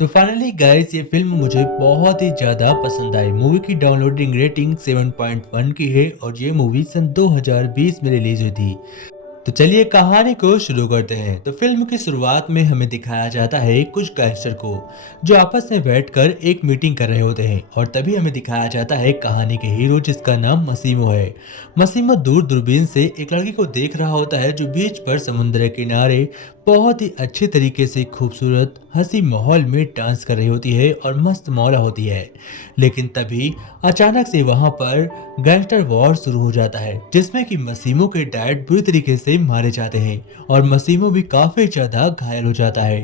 तो finally guys ये film मुझे बहुत ही ज़्यादा पसंद आई। मूवी की डाउनलोडिंग रेटिंग 7.1 की है और ये मूवी सन 2020 में रिलीज हुई थी। तो चलिए कहानी को शुरू करते हैं। तो फिल्म की शुरुआत में हमें दिखाया जाता है कुछ गैंगस्टर को जो आपस में बैठकर एक मीटिंग कर रहे होते हैं और तभी हमें दिखाया जाता है कहानी के हीरो जिसका नाम मसीमो है। मसीमो दूर दूरबीन से एक लड़की को देख रहा होता है जो बीच पर समुद्र के किनारे बहुत ही अच्छे तरीके से खूबसूरत हंसी माहौल में डांस कर रही होती है और मस्त मौला होती है। लेकिन तभी अचानक से वहां पर गैंगस्टर वॉर शुरू हो जाता है जिसमें कि मसीमो के डैड बुरी तरीके से मारे जाते हैं और मसीमो भी काफी ज्यादा घायल हो जाता है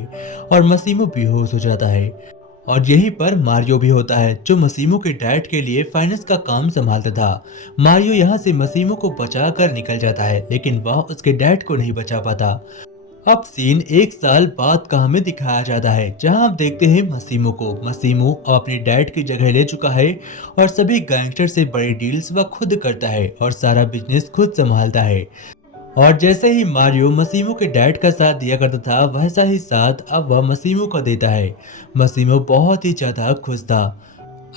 और मसीमो बेहोश हो जाता है। और यहीं पर मारियो भी होता है जो मसीमो के डैड के लिए फाइनेंस का काम संभालता था। मारियो यहाँ से मसीमो को बचा कर निकल जाता है लेकिन वह उसके डैड को नहीं बचा पाता। अब सीन एक साल बाद का हमें दिखाया जाता है जहां हम देखते हैं मसीमो को। मसीमो अपने डैड की जगह ले चुका है और सभी गैंगस्टर से बड़ी डील्स वह खुद करता है और सारा बिजनेस खुद संभालता है। और जैसे ही मारियो मसीमो के डैड का साथ दिया करता था वैसा ही साथ अब वह मसीमो का देता है। मसीमो बहुत ही ज्यादा खुश था।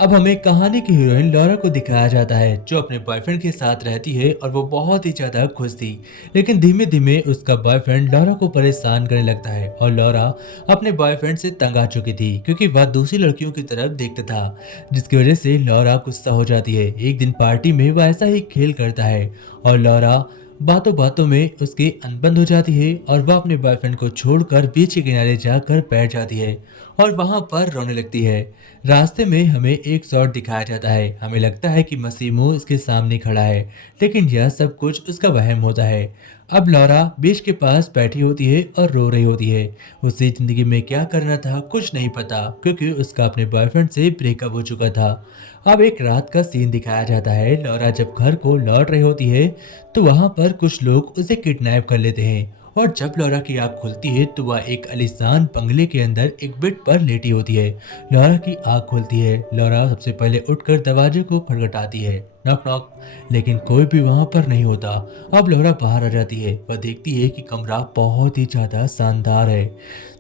अब हमें कहानी की हीरोइन लॉरा को दिखाया जाता है जो अपने बॉयफ्रेंड के साथ रहती है और वो बहुत ही ज्यादा खुश थी। लेकिन धीमे धीमे उसका बॉयफ्रेंड लॉरा को परेशान करने लगता है और लॉरा अपने बॉयफ्रेंड से तंग आ चुकी थी क्योंकि वह दूसरी लड़कियों की तरफ देखता था जिसकी वजह से लॉरा गुस्सा हो जाती है। एक दिन पार्टी में वह ऐसा ही खेल करता है और लॉरा बातों बातों में उसकी अनबन हो जाती है और वह अपने बॉयफ्रेंड को छोड़कर बीच के किनारे जाकर बैठ जाती है और वहां पर रोने लगती है। रास्ते में हमें एक शॉट दिखाया जाता है, हमें लगता है कि मसीमो इसके सामने खड़ा है लेकिन यह सब कुछ उसका वहम होता है। अब लॉरा बीच के पास बैठी होती है और रो रही होती है। उसे जिंदगी में क्या करना था कुछ नहीं पता क्योंकि उसका अपने बॉयफ्रेंड से ब्रेकअप हो चुका था। अब एक रात का सीन दिखाया जाता है। लॉरा जब घर को लौट रही होती है तो वहां पर कुछ लोग उसे किडनैप कर लेते हैं और जब लॉरा की आंख खुलती है तो वह एक आलीशान बंगले के अंदर एक बेड पर लेटी होती है। लॉरा की आंख खुलती है। लॉरा सबसे पहले उठकर दरवाजे को खटखटाती है, नॉक नॉक, लेकिन कोई भी वहां पर नहीं होता। अब लॉरा बाहर आ जाती है। वह देखती है कि कमरा बहुत ही ज्यादा शानदार है।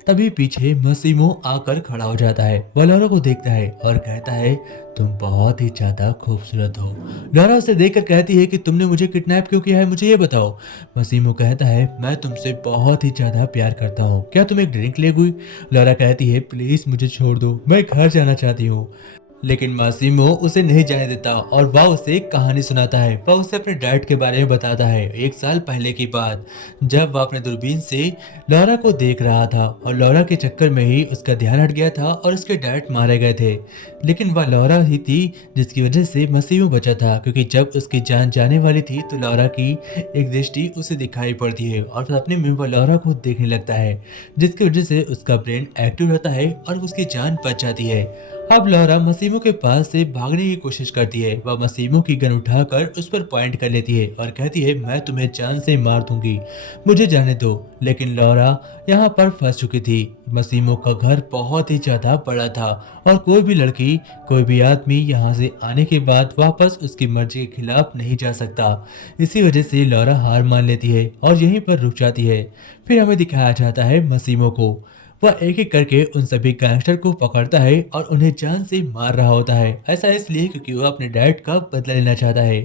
तभी पीछे मसीमो आकर खड़ा हो जाता है। वह लॉरा को देखता है और कहता है तुम बहुत ही ज्यादा खूबसूरत हो। लॉरा उसे देखकर कहती है कि तुमने मुझे किडनैप क्यों किया है, मुझे ये बताओ। मसीमो कहता है मैं तुमसे बहुत ही ज्यादा प्यार करता हूँ, क्या तुम एक ड्रिंक ले गई। लॉरा कहती है प्लीज मुझे छोड़ दो, मैं घर जाना चाहती हूँ। लेकिन मासिमो उसे नहीं जाने देता और वह उसे एक कहानी सुनाता है। वह उसे अपने डैड के बारे में बताता है। एक साल पहले की बात जब वह अपने दूरबीन से लॉरा को देख रहा था और लॉरा के चक्कर में ही उसका ध्यान हट गया था और उसके डैड मारे गए थे। लेकिन वह लॉरा ही थी जिसकी वजह से मसीमो बचा था क्योंकि जब उसकी जान जाने वाली थी तो लॉरा की एक दृष्टि उसे दिखाई पड़ती है और सपने में वह लॉरा को देखने लगता है जिसकी वजह से उसका ब्रेन एक्टिव रहता है और उसकी जान बच जाती है। अब लॉरा मसीमो के पास से भागने की कोशिश करती है। वह मसीमो की गन उठाकर उस पर पॉइंट कर लेती है और कहती है मैं तुम्हें जान से मार दूंगी, मुझे जाने दो। लेकिन लॉरा यहाँ पर फंस चुकी थी। मसीमो का घर बहुत ही ज्यादा बड़ा था और कोई भी लड़की कोई भी आदमी यहाँ से आने के बाद वापस उसकी मर्जी के खिलाफ नहीं जा सकता। इसी वजह से लॉरा हार मान लेती है और यहीं पर रुक जाती है। फिर हमें दिखाया जाता है मसीमो को। वह एक एक करके उन सभी गैंगस्टर को पकड़ता है और उन्हें जान से मार रहा होता है। ऐसा इसलिए क्योंकि वह अपने डैड का बदला लेना चाहता है।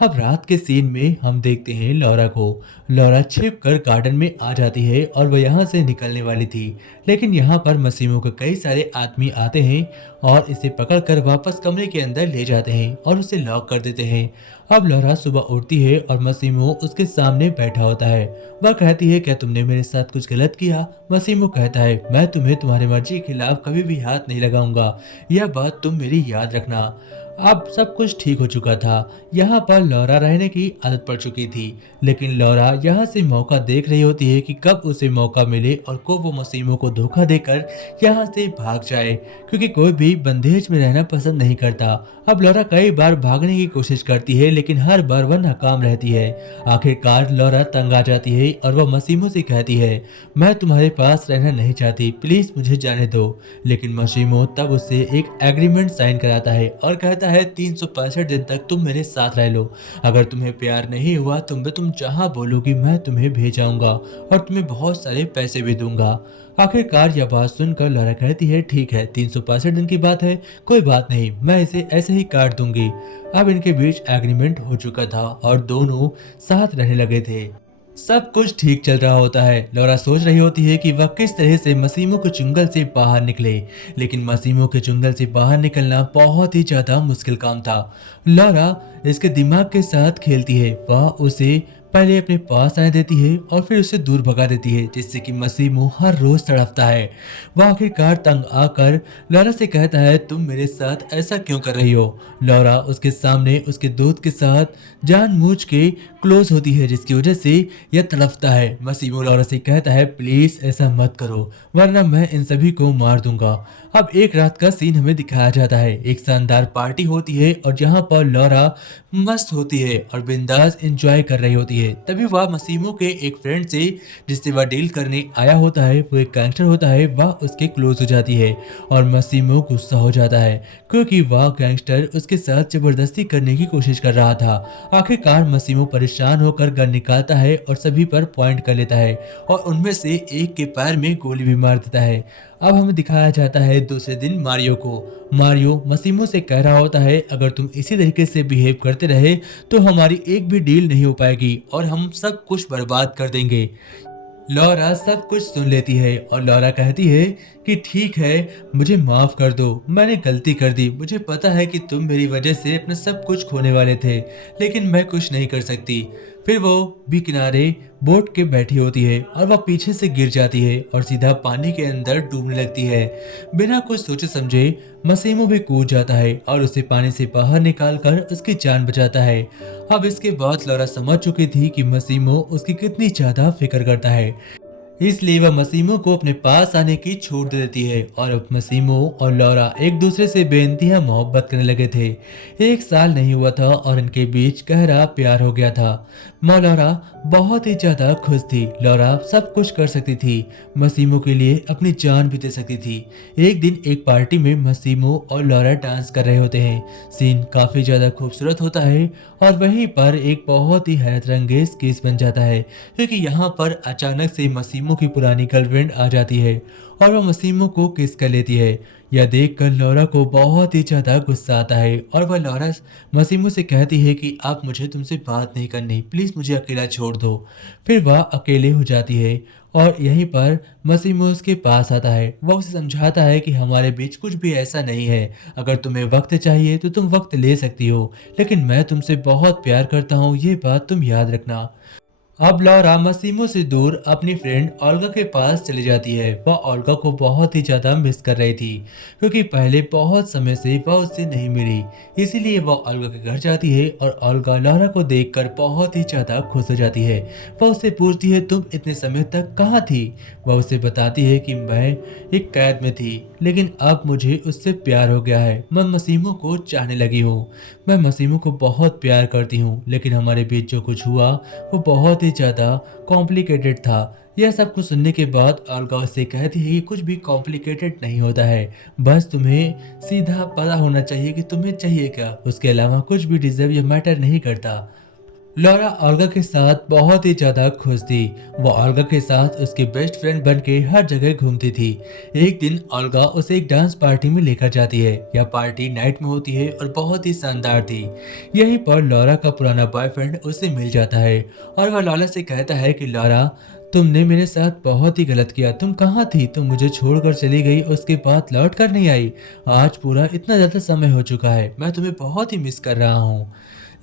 अब रात के सीन में हम देखते हैं लॉरा को। लॉरा छिप कर गार्डन में आ जाती है और वह यहाँ से निकलने वाली थी लेकिन यहाँ पर मसीमो के कई सारे आदमी आते हैं और इसे पकड़कर वापस कमरे के अंदर ले जाते हैं और उसे लॉक कर देते हैं। अब लॉरा सुबह उठती है और मसीमो उसके सामने बैठा होता है। वह कहती है क्या तुमने मेरे साथ कुछ गलत किया। मसीमो कहता है मैं तुम्हें तुम्हारी मर्जी के खिलाफ कभी भी हाथ नहीं लगाऊंगा, यह बात तुम मेरी याद रखना। अब सब कुछ ठीक हो चुका था। यहाँ पर लॉरा रहने की आदत पड़ चुकी थी लेकिन लॉरा यहाँ से मौका देख रही होती है कि कब उसे मौका मिले और कब वो मसीमो को धोखा देकर यहाँ से भाग जाए क्योंकि कोई भी बंदेज में रहना पसंद नहीं करता। अब लॉरा कई बार भागने की कोशिश करती है लेकिन हर बार वह नाकाम रहती है। आखिरकार लॉरा तंग आ जाती है और वह मसीमो से कहती है मैं तुम्हारे पास रहना नहीं चाहती, प्लीज मुझे जाने दो। लेकिन मसीमो तब उससे एक एग्रीमेंट साइन कराता है और कहता कहता है 365 दिन तक तुम मेरे साथ रह लो। अगर तुम्हें प्यार नहीं हुआ तो मैं तुम जहाँ बोलोगी मैं तुम्हें भेज आऊंगा और तुम्हें बहुत सारे पैसे भी दूंगा। आखिरकार यह बात सुनकर लॉरा कहती है ठीक है 365 दिन की बात है, कोई बात नहीं, मैं इसे ऐसे ही काट दूंगी। अब इनके बीच एग्रीमेंट हो चुका था और दोनों साथ रहने लगे थे। सब कुछ ठीक चल रहा होता है। लॉरा सोच रही होती है कि वह किस तरह से मसीमो के चुंगल से बाहर निकले, लेकिन मसीमो के चुंगल से बाहर निकलना बहुत ही ज्यादा मुश्किल काम था। लॉरा इसके दिमाग के साथ खेलती है, वह उसे पहले अपने पास आने देती है और फिर उसे दूर भगा देती है, जिससे कि मसीमो हर रोज तड़पता है। वह आखिरकार तंग आकर लॉरा से कहता है तुम मेरे साथ ऐसा क्यों कर रही हो। लॉरा उसके सामने उसके दोस्त के साथ जानबूझ के क्लोज होती है, जिसकी वजह से यह तड़पता है। मसीमो लॉरा से कहता है प्लीज ऐसा मत करो वरना मैं इन सभी को मार दूंगा। अब एक रात का सीन हमें दिखाया जाता है। एक शानदार पार्टी होती है और जहाँ पर लॉरा मस्त होती है और बिंदास एंजॉय कर रही होती है। तभी वह मसीमो के एक फ्रेंड से जिससे वह डील करने आया होता है, वो एक गैंगस्टर होता है, वह उसके क्लोज हो जाती है और मसीमो गुस्सा हो जाता है क्योंकि वह गैंगस्टर उसके साथ जबरदस्ती करने की कोशिश कर रहा था। आखिरकार मसीमो परेशान होकर गन निकालता है और सभी पर पॉइंट कर लेता है और उनमें से एक के पैर में गोली भी मार देता है। अब हमें दिखाया जाता है दूसरे दिन मारियो को। मारियो मसीमो से कह रहा होता है अगर तुम इसी तरीके से बिहेव करते रहे तो हमारी एक भी डील नहीं हो पाएगी और हम सब कुछ बर्बाद कर देंगे। लॉरा सब कुछ सुन लेती है और लॉरा कहती है कि ठीक है मुझे माफ कर दो, मैंने गलती कर दी, मुझे पता है कि तुम मेरी वजह से अपना सब कुछ खोने वाले थे, लेकिन मैं कुछ नहीं कर सकती। फिर वो भी किनारे बोट के बैठी होती है और वह पीछे से गिर जाती है और सीधा पानी के अंदर डूबने लगती है। बिना कुछ सोचे समझे मसीमो भी कूद जाता है और उसे पानी से बाहर निकालकर उसकी जान बचाता है। अब इसके बाद लॉरा समझ चुकी थी कि मसीमो उसकी कितनी ज्यादा फिक्र करता है, इसलिए वह मसीमो को अपने पास आने की छूट दे देती है और अब मसीमो और लॉरा एक दूसरे से बेइंतहा मोहब्बत करने लगे थे। एक साल नहीं हुआ था और इनके बीच गहरा प्यार हो गया था। माँ लॉरा बहुत ही ज्यादा खुश थी। लॉरा सब कुछ कर सकती थी, मसीमो के लिए अपनी जान भी दे सकती थी। एक दिन एक पार्टी में मसीमो और लॉरा डांस कर रहे होते हैं। सीन काफी ज्यादा खूबसूरत होता है और वहीं पर एक बहुत ही हैरत अंगेज केस बन जाता है क्योंकि यहाँ पर अचानक से मसीमो की पुरानी गर्लफ्रेंड आ जाती है और वह मसीमो को किस कर लेती है। यह देखकर लॉरा को बहुत ही ज्यादा गुस्सा आता है और वह लॉरा मसीमो से कहती है कि अब मुझे तुमसे बात नहीं करनी, प्लीज मुझे अकेला छोड़ दो। फिर वह अकेले हो जाती है और यहीं पर मसीमो उसके पास आता है। वह उसे समझाता है कि हमारे बीच कुछ भी ऐसा नहीं है, अगर तुम्हें वक्त चाहिए तो तुम वक्त ले सकती हो, लेकिन मैं तुमसे बहुत प्यार करता हूँ, ये बात तुम याद रखना। अब लॉरा मसीमो से दूर अपनी फ्रेंड ओल्गा के पास चली जाती है। वह ओल्गा को बहुत ही ज्यादा मिस कर रही थी क्योंकि पहले बहुत समय से वह उससे नहीं मिली, इसीलिए वह ओल्गा के घर जाती है और ओल्गा लॉरा को देखकर बहुत ही ज्यादा खुश हो जाती है। वह उससे पूछती है तुम इतने समय तक कहाँ थी। वह उसे बताती है कि मैं एक कैद में थी, लेकिन अब मुझे उससे प्यार हो गया है, मैं मसीमो को चाहने लगी हूँ। मैं मसीमो को बहुत प्यार करती हूँ, लेकिन हमारे बीच जो कुछ हुआ वो बहुत ही ज्यादा कॉम्प्लिकेटेड था। यह सब कुछ सुनने के बाद ओल्गा उससे कहती है कि कुछ भी कॉम्प्लिकेटेड नहीं होता है, बस तुम्हें सीधा पता होना चाहिए कि तुम्हें चाहिए क्या, उसके अलावा कुछ भी डिजर्व या मैटर नहीं करता। लॉरा ओल्गा के साथ बहुत ही ज्यादा खुश थी। वो ओल्गा के साथ उसकी बेस्ट फ्रेंड बन के हर जगह घूमती थी। एक दिन ओल्गा उसे एक डांस पार्टी में लेकर जाती है। यह पार्टी नाइट में होती है और बहुत ही शानदार थी। यहीं पर लॉरा का पुराना बॉयफ्रेंड उससे मिल जाता है और वह लॉरा से कहता है कि लॉरा तुमने मेरे साथ बहुत ही गलत किया, तुम कहाँ थी, तुम मुझे छोड़कर चली गई, उसके बाद लौट कर नहीं आई। आज पूरा इतना ज्यादा समय हो चुका है, मैं तुम्हें बहुत ही मिस कर रहा हूँ।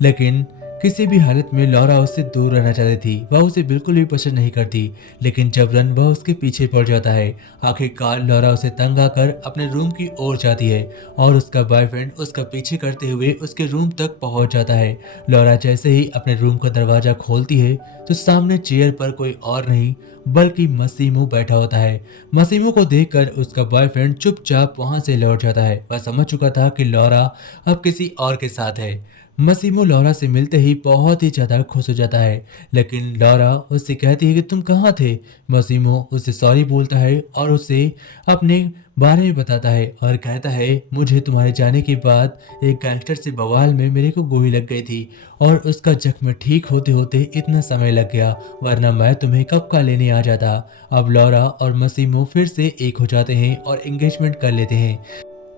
लेकिन किसी भी हालत में लॉरा उससे दूर रहना चाहती थी। वह उसे बिल्कुल भी पसंद नहीं करती, लेकिन जबरन वह उसके पीछे पड़ जाता है। आखिरकार लॉरा उसे तंग आकर अपने रूम की ओर जाती है और उसका बॉयफ्रेंड उसका पीछे करते हुए उसके रूम तक पहुंच जाता है। लॉरा जैसे ही अपने रूम का दरवाजा खोलती है तो सामने चेयर पर कोई और नहीं बल्कि मसीमो बैठा होता है। मसीमो को देखकर उसका बॉयफ्रेंड चुपचाप वहां से लौट जाता है। वह समझ चुका था कि लॉरा अब किसी और के साथ है। मसीमो लॉरा से मिलते ही बहुत ही ज्यादा खुश हो जाता है, लेकिन लॉरा उससे कहती है कि तुम कहाँ थे। मसीमो उससे सॉरी बोलता है और उसे अपने बारे में बताता है और कहता है मुझे तुम्हारे जाने के बाद एक गैंगस्टर से बवाल में मेरे को गोली लग गई थी और उसका जख्म ठीक होते होते इतना समय लग गया, वरना मैं तुम्हें कब का लेने आ जाता। अब लॉरा और मसीमो फिर से एक हो जाते हैं और एंगेजमेंट कर लेते हैं।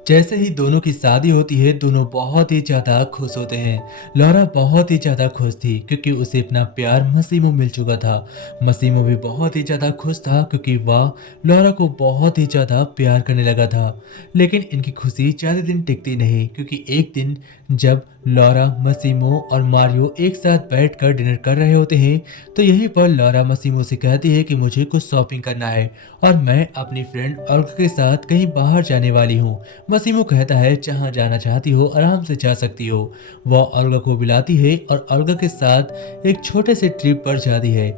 जैसे ही दोनों की शादी होती है दोनों बहुत ही ज्यादा खुश होते हैं। लॉरा बहुत ही ज्यादा खुश थी क्योंकि उसे अपना प्यार मसीमो मिल चुका था। मसीमो भी बहुत ही ज्यादा खुश था क्योंकि वह लॉरा को बहुत ही ज्यादा प्यार करने लगा था। लेकिन इनकी खुशी ज्यादा दिन टिकती नहीं क्योंकि एक दिन जब लॉरा, मसीमो और मारियो एक साथ बैठकर डिनर कर रहे होते हैं तो यहीं पर लॉरा मसीमो से कहती है कि मुझे कुछ शॉपिंग करना है और मैं अपनी फ्रेंड ओल्गा के साथ कहीं बाहर जाने वाली हूँ। मसीमो कहता है जहाँ जाना चाहती हो आराम से जा सकती हो। वह ओल्गा को बुलाती है और ओल्गा के साथ एक छोटे से ट्रिप पर जाती है।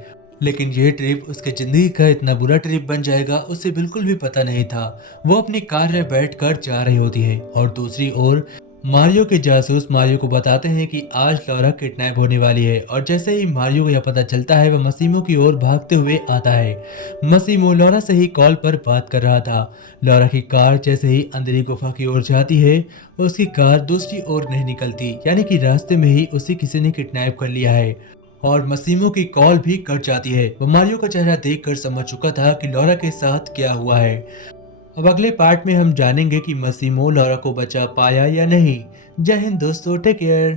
लेकिन यह ट्रिप उसके जिंदगी का इतना बुरा ट्रिप बन जाएगा उसे बिल्कुल भी पता नहीं था। वो अपनी कार में बैठकर जा रही होती है और दूसरी ओर मारियो के जासूस मारियो को बताते हैं कि आज लॉरा किडनैप होने वाली है और जैसे ही मारियो को यह पता चलता है वह मसीमो की ओर भागते हुए आता है। मसीमो लॉरा से ही कॉल पर बात कर रहा था। लॉरा की कार जैसे ही अंधेरी गुफा की ओर जाती है उसकी कार दूसरी ओर नहीं निकलती, यानी कि रास्ते में ही उसे किसी ने किडनैप कर लिया है और मसीमो की कॉल भी कट जाती है। वह मारियो का चेहरा देखकर समझ चुका था कि लॉरा के साथ क्या हुआ है। अब अगले पार्ट में हम जानेंगे कि मसीमो लॉरा को बचा पाया या नहीं। जय हिंद दोस्तों, टेक केयर।